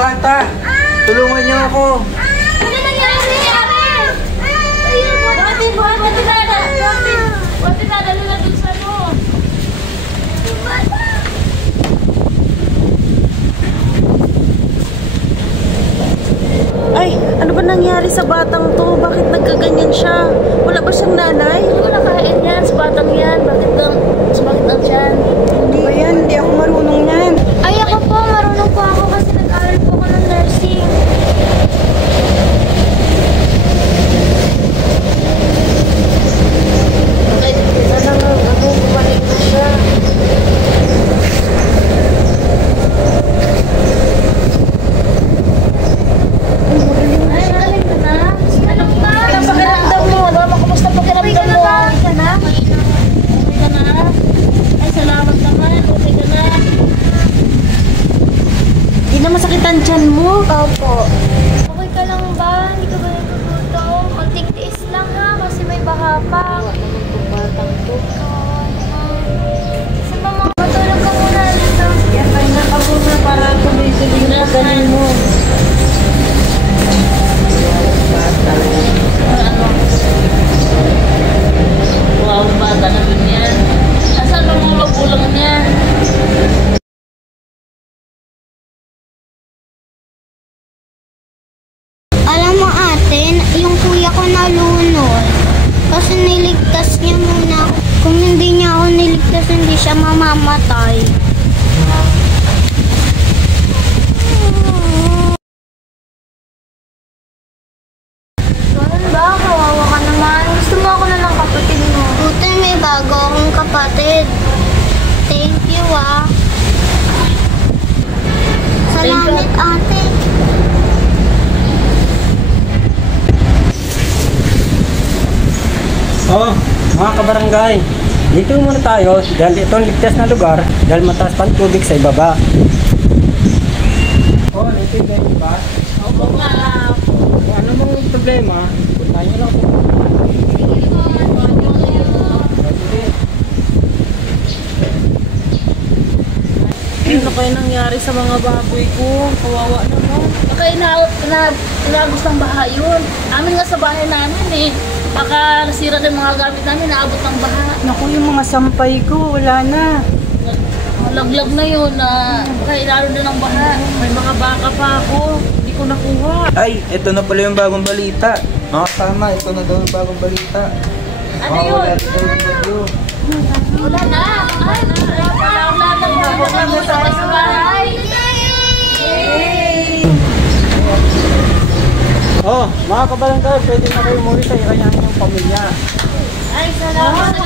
bata. Tulungan niyo ako. Ano nangyari? Buti dadalo na dun sa ano. Ay, ano ba nangyari sa batang to? Bakit nagkaganyan siya? Wala ba siyang nanay? Hindi ko nakain yan sa batang yan. Bakit lang dyan? Hindi ba yan? Hindi ako marunong yan. Ay, ako po. Marunong po ako kasi nag-aaral po ako ng nursing. Ay, sana nga, bumalik na siya. Ay, galing ka na. Ano ba? Ang pakiramdam mo. Mama, kumusta pakiramdam mo? Okay ka na? Okay ka na? Ay, salamat naman. Okay ka na? Hindi na masakitan tiyan mo. Opo. Okay ka lang ba? Hindi ka ba nagugutom? Konting tiis lang ha, kasi may baha pa. Batang to. Sa mga matulog ka muna dito. Yan, pahinga ka muna para tuloy-tuloy yung pagaling mo. Bata. Wow, bata naman yan. Asan ang mga magulang niya? Alam mo ate, yung kuya ko nalunod. Kasi niligtas niya muna. Kung hindi niya ako niligtas, hindi siya mamamatay. Ganun ba? Kawawa ka naman. Gusto mo ako na ng kapatid mo. Buti may bago akong kapatid. Thank you ah. Salamat ate. Oh, mga kabarangay. Dito muna tayo dahil ito ang ligtas na lugar dahil mataas pa ang tubig sa ibaba. Oh, naitibay niyo ba? Oo nga. Kung ano mong problema, punta niyo lang po. Ano kaya nangyari sa mga baboy ko? Kawawa naman. Baka inagos ng baha yun. Amin nga sa bahay namin eh. Baka nasira ng mga gamit namin, naabot ng baha. Naku, yung mga sampay ko, wala na. Malaglag na yun na baka inaro din ng baha. May mga baka pa ako. Hindi ko nakuha. Ay, ito na pala yung bagong balita. Mga tama, ito na daw yung bagong balita. Ano yun? Wala na daw yung bagyo. Wala na. Ay, wala na sa bahay. Oh, mga kabarangay, pwede na kayo umuwi sa inyong pamilya. Ay, salamat.